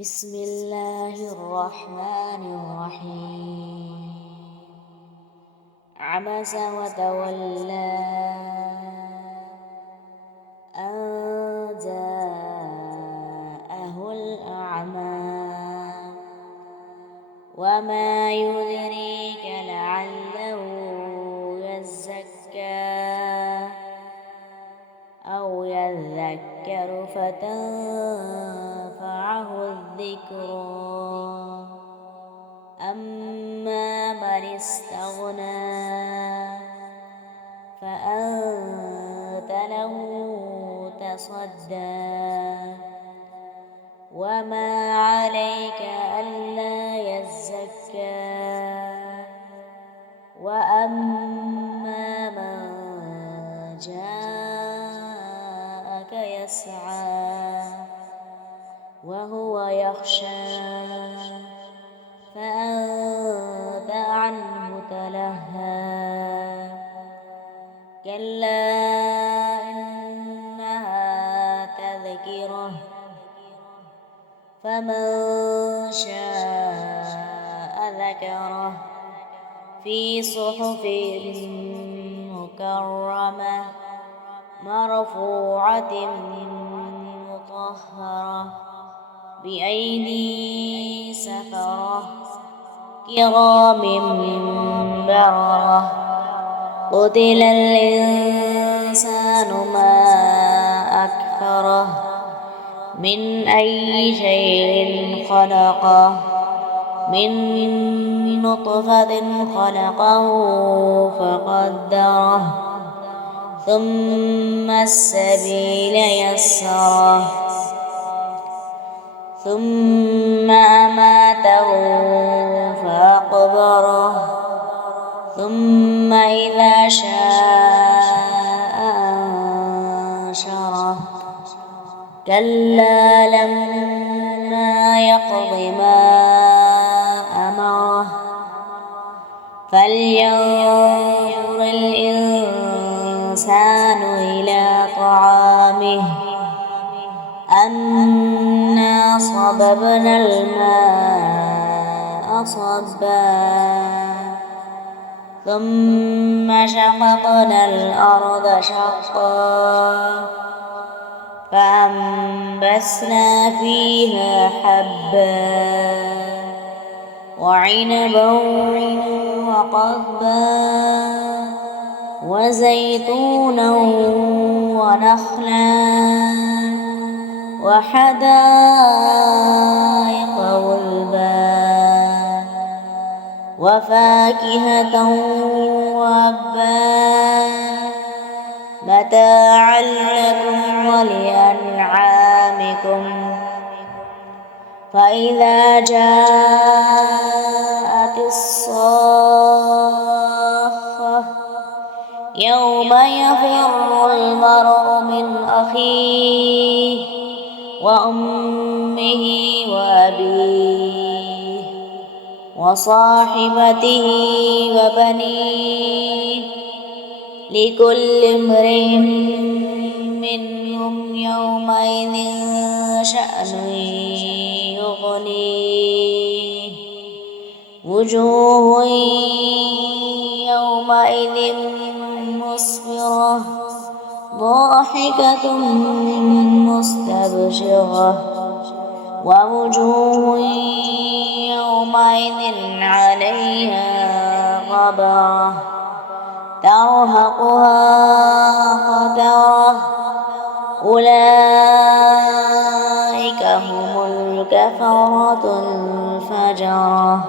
بسم الله الرحمن الرحيم. عبس وتولى أن جاءه الأعمى وما يدريك لعله يزكى أو يذكر فتنفعه الذكرى أما من استغنى فأنت له تصدى وما عليك ألا يزكى وأما من جاءك يسعى وهو يخشى فأنت عنه تلهى كلا إنها تذكرة فمن شاء ذكره في صحف مكرمة مرفوعة مطهرة بأيدي سفرة كرام بررة قتل الإنسان ما أكفره من أي شيء خلقه من نطفة خلقه فقدره ثم السبيل يسره ثم أماته فأقبره ثم إذا شاء أنشره كلا لما يقض ما أمره فلينظر الإنسان إلى طعامه أنا صببنا الماء صبا ثم شققنا الأرض شقا فأنبتنا فيها حبا وعنبا وقضبا وزيتونا ونخلا وحدائق غلبا وفاكهة وأبا متاعا لكم ولأنعامكم فإذا جاءت الصاخة يوم يفر المرء من أخيه وأمه وأبيه وصاحبته وبنيه لكل امرئ منهم يومئذ شأن يغنيه وجوه يومئذ مسفرة ضاحكة مستبشرة ووجوه يومئذ عليها غبرة ترهقها قترة أولئك هم الكفرة الفجرة.